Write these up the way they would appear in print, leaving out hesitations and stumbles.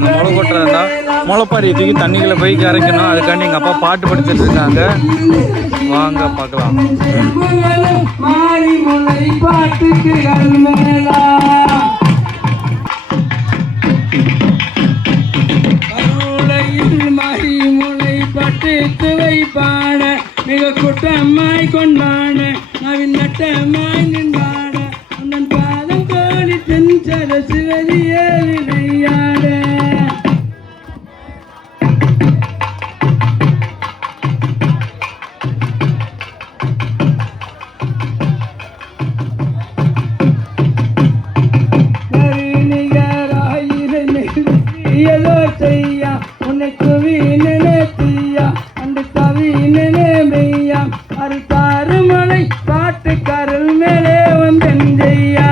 அந்த முளை கொட்டுறதா முளைப்பாரி தூக்கி தண்ணிக்குள்ளே போய் கரைக்கணும். அதுக்காண்டி எங்கள் அப்பா பாட்டு படிச்சுட்டு இருக்காங்க. வாங்க பார்க்கலாம். பாட மிக கூட்டமாய் கொண்டாட நவின் நட்டமாய் நின்றாட அந்தன் பாதம் கோழி தென்சர சிவதியே விளையாட ஏதோ செய்யா உன்னை குவி நினைத்தியா அந்த கவி நினைமையா அறுத்தாறு மலை பாட்டுக்காரல் மேலே வந்தெஞ்சையா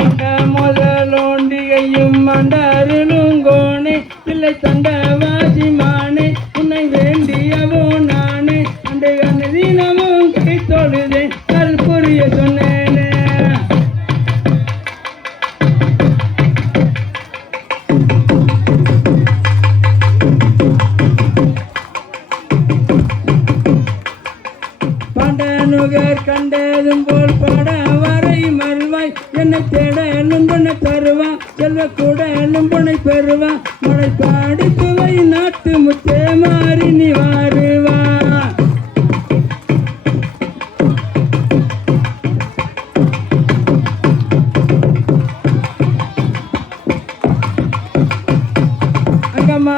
அந்த முதலோண்டிகையும் மண்டருளும் கோணே பிள்ளை தண்ட வாசி மானே உன்னை வேண்டியவோ நானே அண்டை தினமும் கை தொழுதேன் கல் புரிய சொன்னேனே பண்டனுகர் கண்டதும் போல் பட வரை மறுவாய் என்னை தேட நும்பனை தருவா செல்வ கூட நும்பனை பெறுவா மழை பாடி துவை நாட்டு முத்தே மாறி நீ வாருவா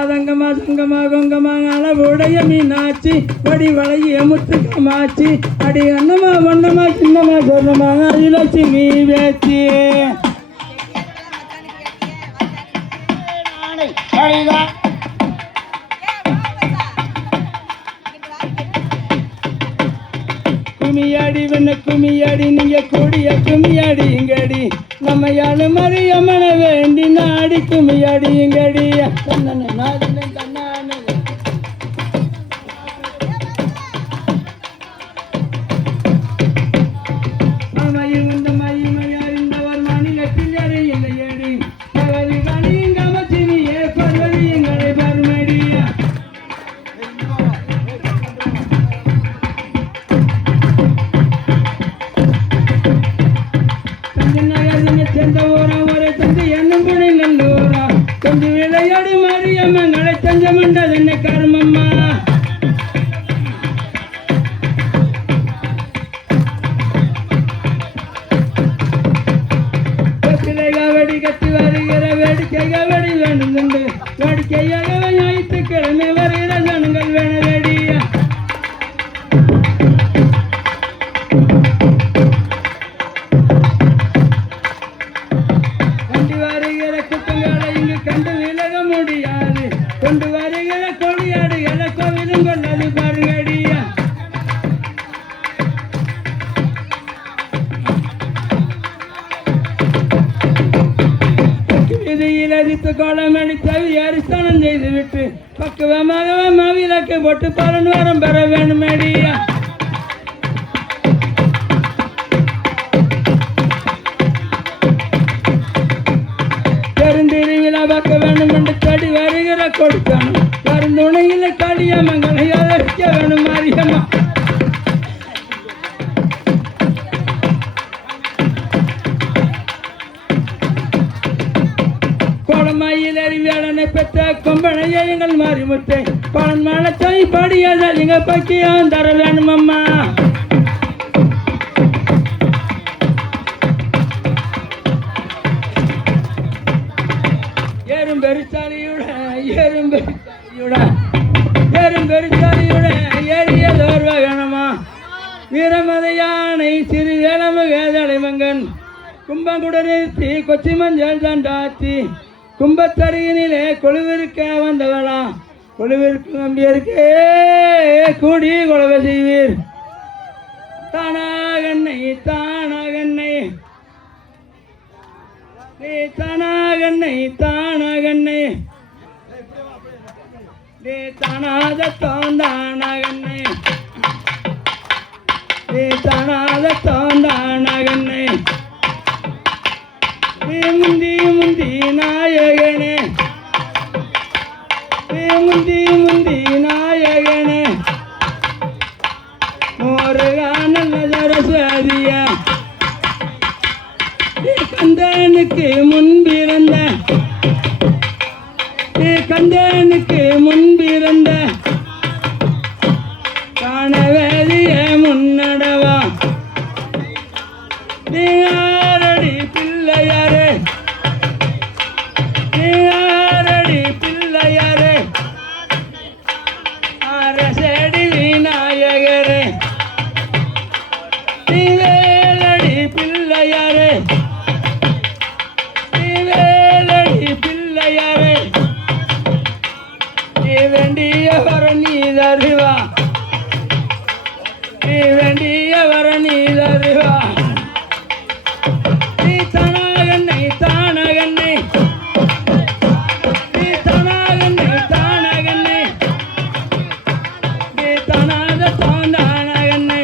தங்கமா சங்கமா கொங்கமா அளவுடைய மீனாச்சி வடி வளைய முத்துக்கமாச்சி அடி அன்னமா வண்ணமா சின்னமா சொன்னமா இலட்சுமி வேச்சி குமியாடி வெண்ண குமியாடி நீங்க கூடிய குமியாடி இங்கடி நம்ம யாழ் மறியம்மன வேண்டி நாடி குமியாடி இங்கடி கொஞ்சம் விளையாடு மாரியம்மங்களை தஞ்சமண்டது என்ன கருமம்மா வெடி கட்டி வருகிற வேடிக்கைக வெடி வேண்டும் வேடிக்கையாக ஞாயிற்றுக்கிழமை வருகிற ஜனங்கள் வேண வேடியா கண்டு வருகிற குட்டங்களை இங்கு கண்டு விலக முடியாது கொண்டு வருகிற கொடியாடுகளை கோவிலும் கொண்டது பாருங்கடியா வீதியில் அடித்து கோலம் அடித்து அரிஸ்தானம் செய்துவிட்டு பக்குவமாக மாவிலக்கு போட்டு பலன் வரம் பெற வேண்டுமேடியா பெருந்திருவிழா பார்க்க வேண்டும் என்று கடி வருகிற கொடுக்கணும் கருந்துணையில் கடியம்மங்களை அழைக்க வேணும் மாரியம்மா கோலமாயில் அறிவியலனை பெற்ற கொம்பனையை எங்கள் மாறிமுத்தை பலன் மனத்தை படியாதால் எங்க பக்கியம் தர வேணும் அம்மா வீரமத யானை சிறு வேளம வேதலைமங்கன் கும்பங்குட நிறுத்தி கொச்சி மஞ்சள் தண்டாத்தி கும்பத்தருகினிலே கொழுவிருக்க வந்தவளா கொழுவிற்கு நம்பியருக்கே கூடி கொலவை செய்வீர் தானாகண்ணை தானாகண்ணை தானாகண்ணை தானாகண்ணை நீ தானாத தோந்தானகண்ணே நீ தானாத தோந்தானகண்ணே நீ முந்தி முந்தி நாயகனே நீ முந்தி முந்தி நாயகனே மோருகான சரஸ்வதியா நீ கந்தனுக்கு முன்பிருந்த நீ கந்தனுக்கு முன்பிருந்த காணவேதிய முன்னடவா நீ யாரடி பிள்ளையாரே நீ யாரடி பிள்ளையாரே அரசடி விநாயகரே நீ வேலடி பிள்ளையாரே நீ வேலடி பிள்ளையாரே நீ வேண்டிய வர நீ தருவா நீ வேண்டிய வர நீ தருவா நீ தானகண்ணை தானகண்ணை நீ தானகண்ணை தானகண்ணை நீ தானாத தானகண்ணை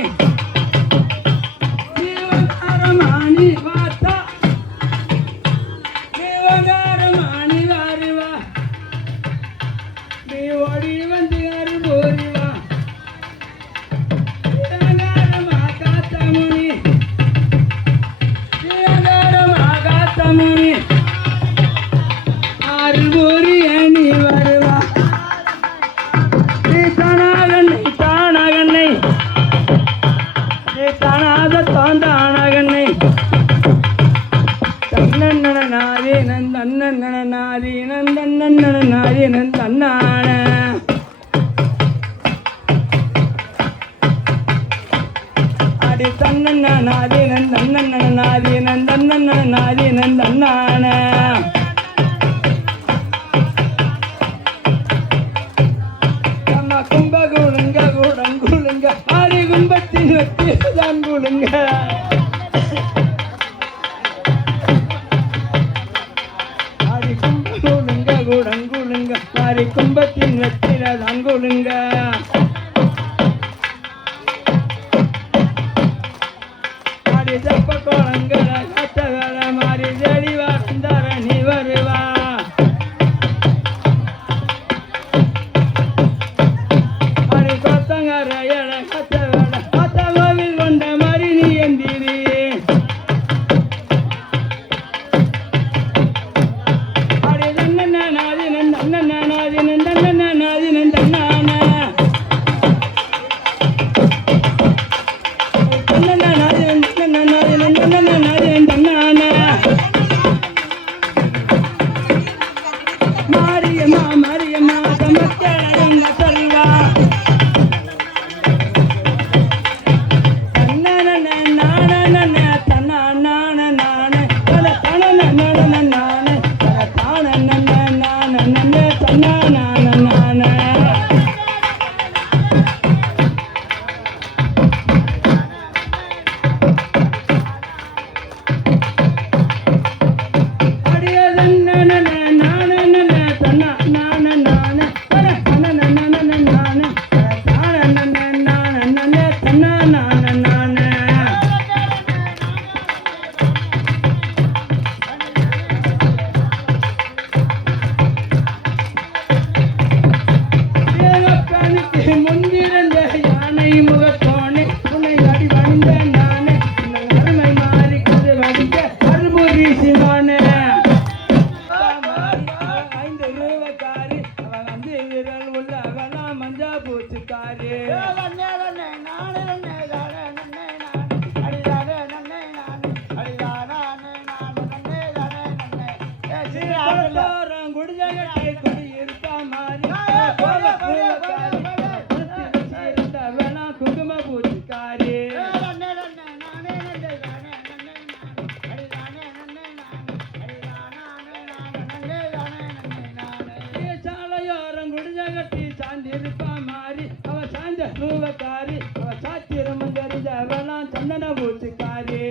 ஜீவகாரமாணி வாத்தா ஜீவகாரமாணி வாருவா நீ ஓடி வந்து அருள்புரிவா ஜீவகாரமா காத்தமுனி ஜீவகாரமா காத்தமுனி அருள்புரிய நீ வருவா நீ தானகண்ணை தானகண்ணை நீ தானாத தானகண்ணை தன்னன்னனாதி நந்தன்னனாதி நந்தன்னனாதி நந்தன்னான அடி தன்னன்னனாதி நந்தன்னனாதி நந்தன்னனாதி நந்தன்னான நம்ம கும்பகுளுங்க குடங்குளுங்க ஆரி கும்பத்தின் வெற்றி தான் குளுங்க ஆரி கும்பகுளுங்க குடங்குளுங்க ஆரி கும்பத்தின் வெற்றில தான் குளுங்க ஆடி தப்ப கோலங்கள கத்தகள மாறி தேடி வந்தார நீ வருவா ஆடி கொத்தங்கரையட கத்தகள கத்தகோவில் கொண்ட மாதிரி நீ எந்திரி ஆடி நந்தன்னாதி நந்தன்னாதி நந்தன்னாதி நந்தன்னான நந்தன்னாதி நந்தன்னாதி நந்தன்னாதி நந்தன்னான மாரியம்மா மாரியம்மா தமக்கேளங்க சொல்வா முன்பிருந்த யானை முகத்தோனே உன்னை அடி வந்த நானே அருமை மாறி கது வடிக்க அருபுரி சிவானே 5 ரூபாய்க்காரி அவன் வந்து விரல் உள்ள அவனா மஞ்சா பூச்சிக்காரி குடிஜகட்டை குடியிருப்பா மாறி குங்கும பூச்சிக்காரி சாலையோரம் குடிஜகட்டி சாந்திருப்பா மாறி அவ சாந்த ரூபக்காரி அவ சாத்திரம் தெரிஞ்சவெல்லாம் சந்தன பூச்சிக்காரி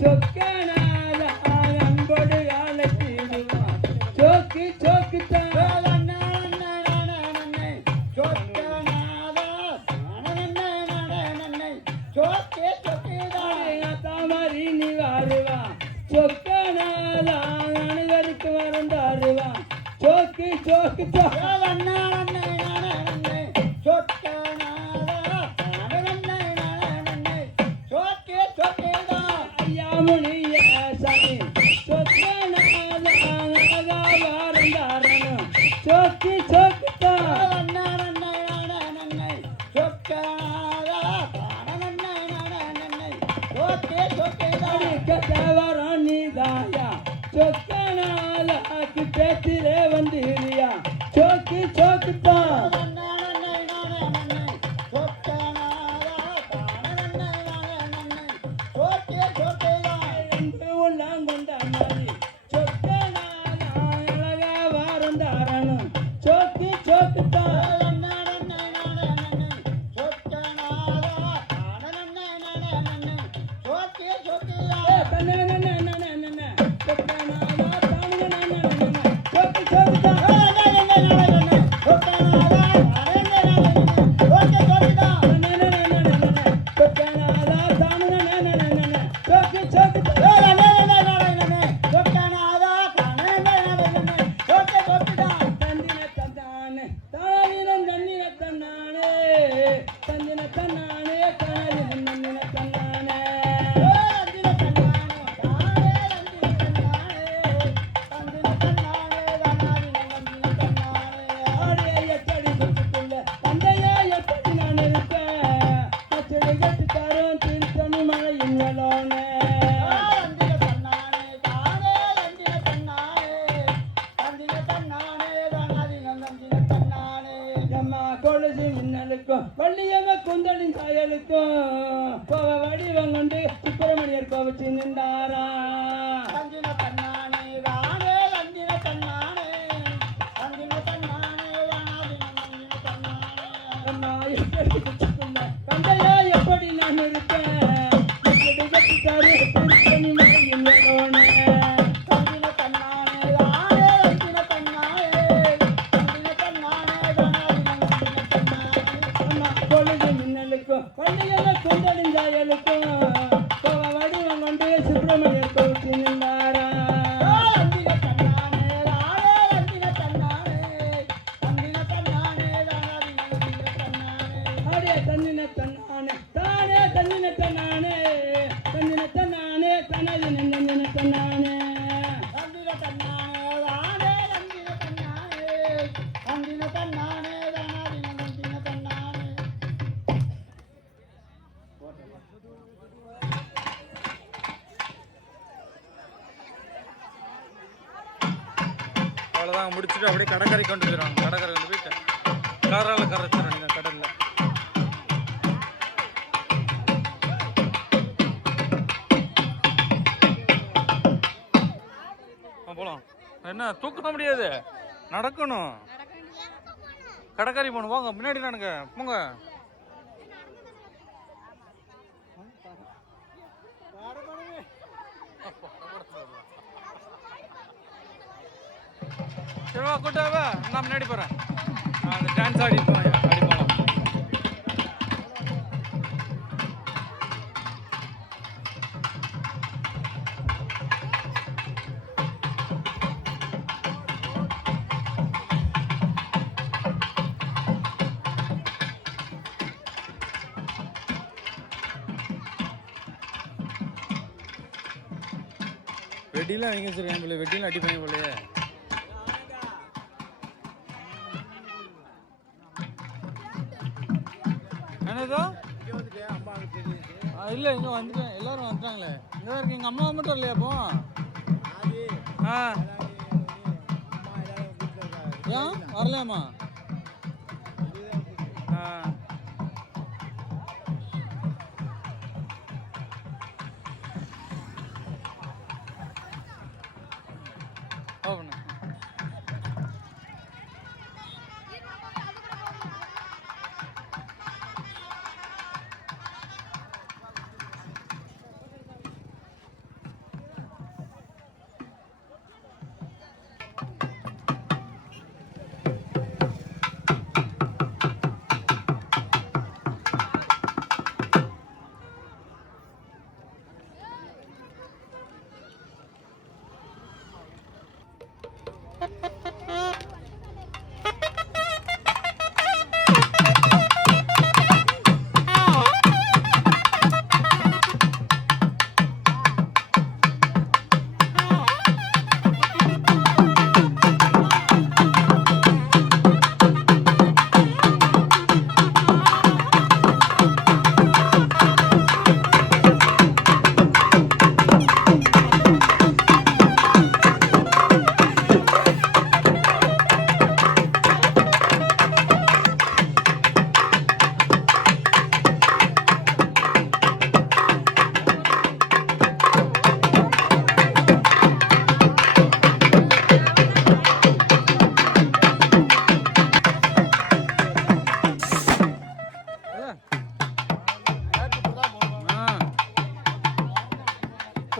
சொக்கனாத அன்போடு அழைத்திடுவான் சோக்கு சோக்கு தான் தாமரி நீ வருவான் சொக்கனாத அனைவருக்கு வரந்தாருவான் சோக்கு சோக்கு ஐயாமுனிய சாமி சொக்கனாத வரந்தாரணும் சோக்கு சோக்கு தேவரம் நீதாயா சொக்கனாலாக்கு பேச்சிலே வந்திரியா சோக்கு சோக்கு தான் உள்ளம் கொண்ட மாதிரி சொக்கனால அழகா வரந்தாரணும் சோக்கு சோக்கு தான் கொழுசி மின்னலுக்கும் வள்ளியம்ம குந்தலின் சாயலுக்கும் கோவ வடிவம் கொண்டு சுப்பிரமணியர் கோவச்சி நின்றாரா கந்தையா எப்படி நான் இருப்பேன் குந்தலிஞ்சாயலுக்கும் கோவ வடிவம் கொண்டு சுப்பிரமணியர் கோவிச்சு நின்றாரா அடே தன்னின தன்னானே தானே தன்னின தன்னானே தன்னின தன்னானே தனது நின்ன தன்னானே அவ்வளோதான் முடிச்சுட்டு அப்படியே கடற்கரை கொண்டு போயிடுவாங்க. கடற்கரை கொண்டு போயிட்டு காரால் கரைச்சிடும் நீங்கள் கடலில். போகலாம். என்ன தூக்க முடியாது, நடக்கணும். கடற்கரை போகணும். வாங்க முன்னாடி நடங்க போங்க. சரிவா கூட்டாவா, நான் முன்னாடி போகிறேன். அந்த டான்ஸ் ஆடி போகலாம். வெட்டிலாம் வைங்க சார். என் பிள்ளை வெட்டிலாம் அடிப்பாங்க போலையே. என்னதோ இல்லை, இங்கே வந்துட்டேன். எல்லாரும் வந்துட்டாங்களே. இங்கே இருக்கு. எங்கள் அம்மா மட்டும் இல்லையா அப்போ? ஏன் வரலையாம்மா? ஓப்பண்ணு.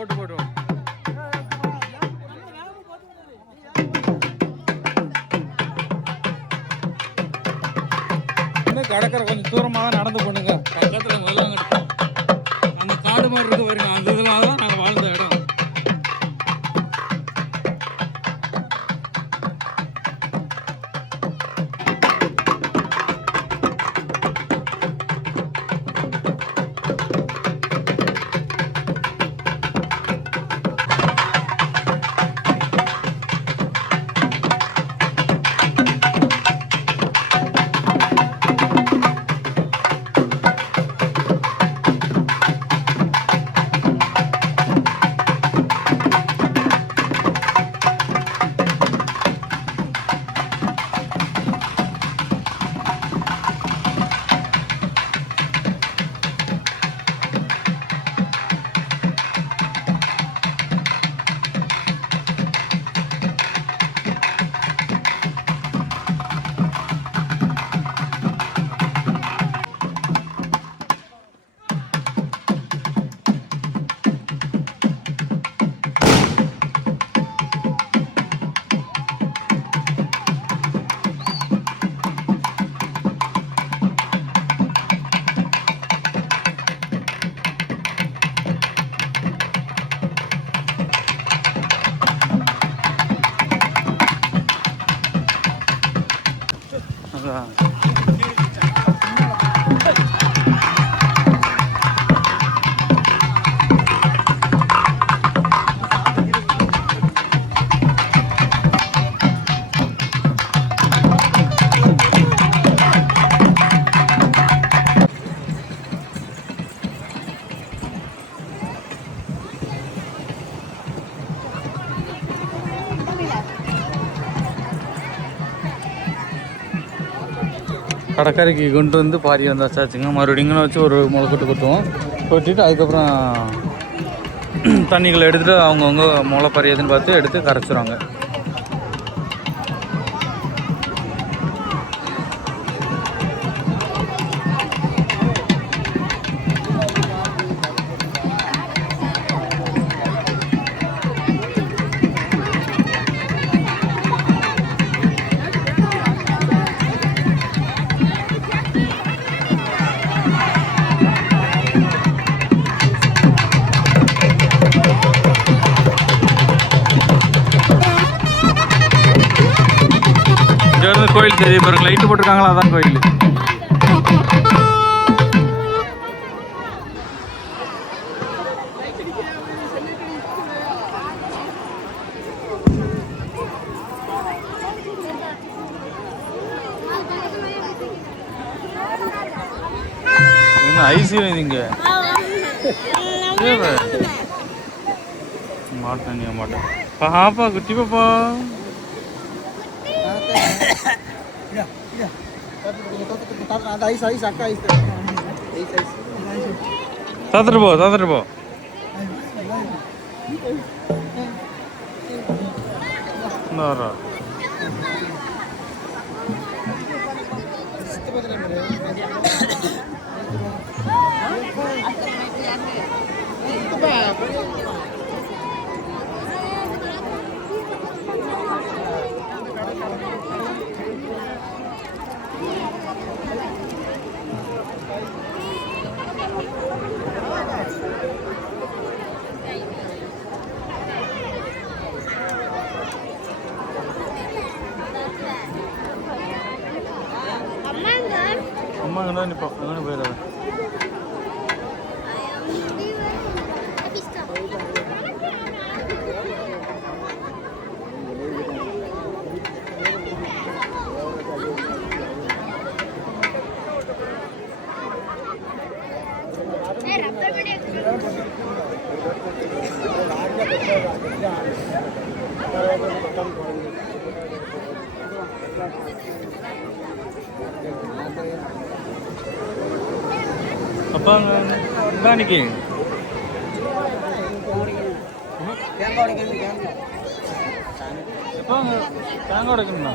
போட்டு போடுவோம். கடற்கரை கொஞ்சம் தூரமாக தான் நடந்து போனுங்க. பக்கத்தில் வெள்ளம் கிடக்கும். அந்த காடு மாதிரி இருக்கு பாருங்க. அந்த இதில் தான் நாங்கள் வாழ்ந்த இடம். கடற்கரைக்கு கொண்டு வந்து பாரி வந்தாச்சாச்சுங்க. மறுபடியும் இங்கே வச்சு ஒரு முளைக்கட்டு கொட்டுவோம். கொட்டிட்டு அதுக்கப்புறம் தண்ணிகளை எடுத்துகிட்டு அவங்கவுங்க முளை பறியதுன்னு பார்த்து எடுத்து கரைச்சிடுவாங்க. கோயில் தெரியும் பாருங்க, லைட்டு போட்டிருக்காங்களா, அதான் கோயில். என்ன ஐசியம் இங்க மாட்டேன் மாட்டேன். பாப்பா குட்டி பாப்பா தாத்துட்டு போ தாத்துட்டு போ. அம்மா எங்கே நிற்போம், எங்கே போயிடாது. அப்பா இன்னைக்கு எப்போ தேங்காய் உடைக்கணும்ண்ணா.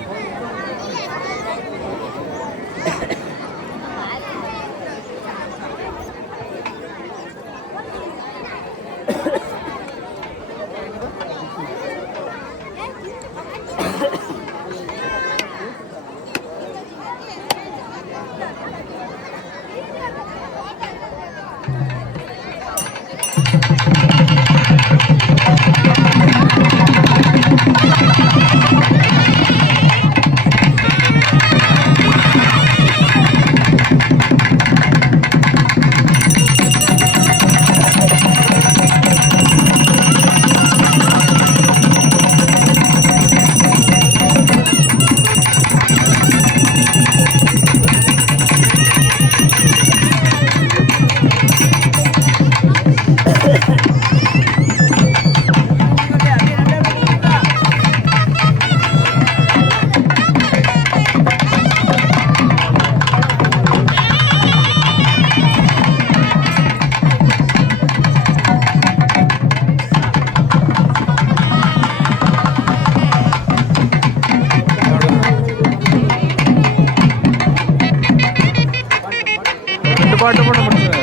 ரெண்டு பாட்டு மட்டும் முடிச்சுங்க.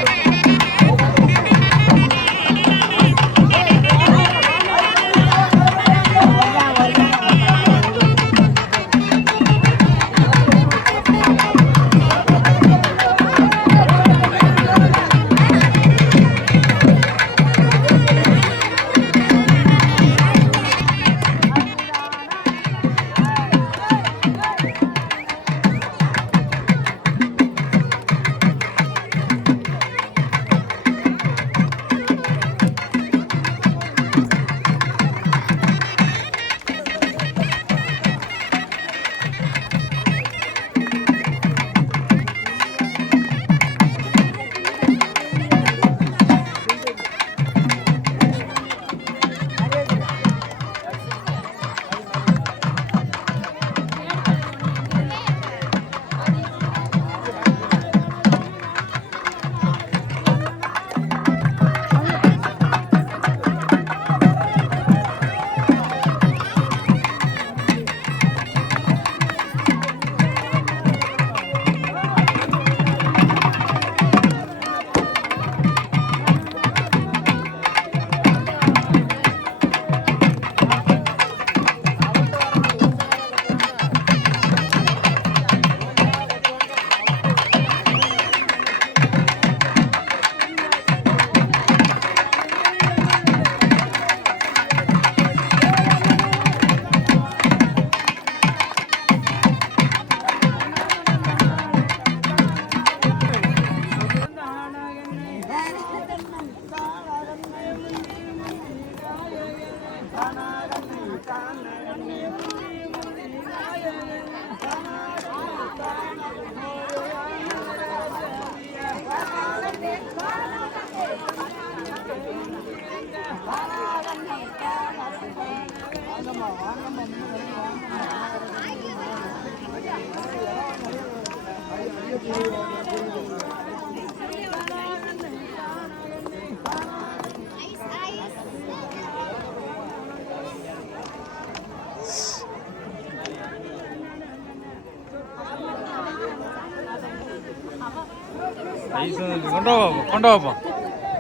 கொண்டா கொண்டா வாப்பா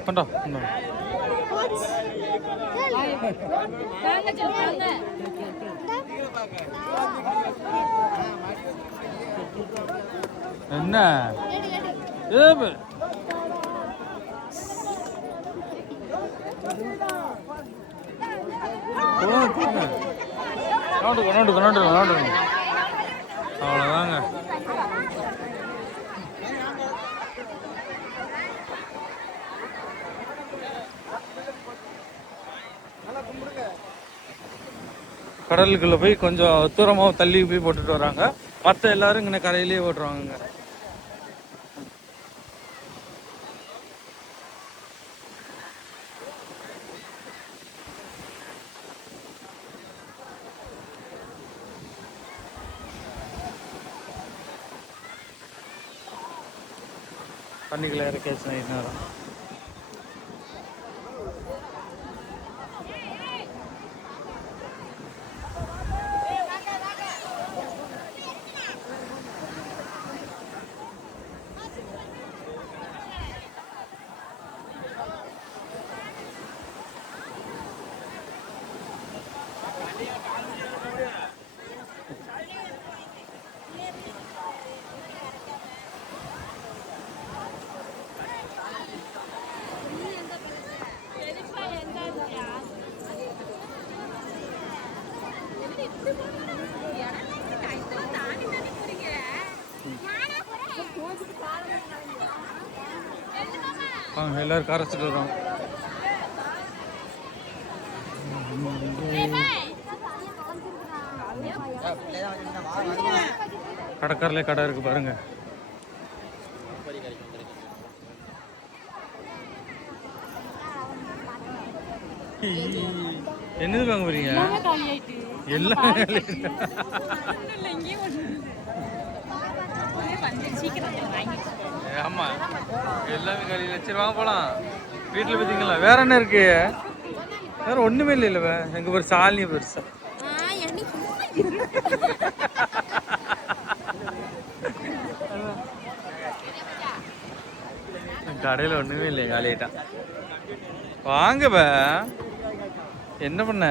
கொண்டா கொண்டா. என்ன அவ்வளோதாங்க. கடலுக்குள்ள போய் கொஞ்சம் தூரமாக தள்ளி போய் போட்டுட்டு வராங்க. மற்ற எல்லாரும் இங்கே கரையிலேயே ஓட்டுருவாங்க. தண்ணிக்குள்ள இறக்கியாச்சு நைட் நேரம். வாங்க எல்லாரும் கார் வச்சுட்டு வரோம். கடைக்காரிலே கடை இருக்கு பாருங்க. என்னது வாங்க போறீங்க? எல்லாம் ஆமா எல்லாமே காலையில். சரி வாங்க போலாம். வீட்டில் பார்த்தீங்களா வேற என்ன இருக்கு? வேற ஒண்ணுமே இல்லை. இல்லை எங்க ஒரு சாலினி பெருசா கடையில் ஒண்ணுமே இல்லை. காலியாயிட்டான். வாங்க என்ன பண்ண